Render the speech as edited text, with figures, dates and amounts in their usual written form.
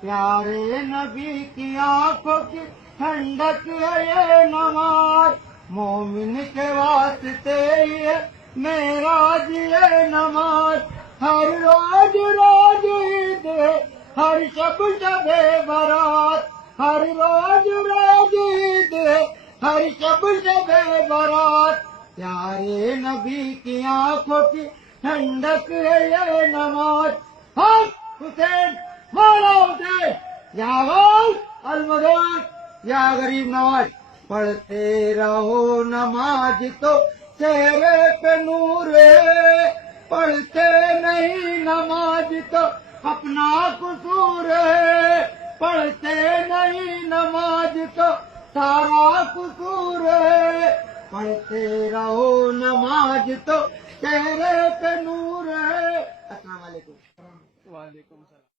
प्यारे नबी की आंखों की ठंडक है ये नमाज, मोमिन के वास्ते ये मेराज ये नमाज। हर रोज रोज ईद है, हर शब शबे बारात, हर रोज रोज ईद है, हर शब शबे बारात। प्यारे नबी की आंखों की ठंडक है ये नमाज। हक हुसैन मौला हुसैन, या गौस अलमदद या गरीब नवाज। पढ़ते रहो नमाज तो चेहरे पे नूर है, पढ़ते नहीं नमाज तो अपना कसूर है, पढ़ते नहीं नमाज तो सारा कसूर है। पढ़ते रहो नमाज तो चेहरे पे नूर है। अस्सलाम वालेकुम। वालेकुम सलाम।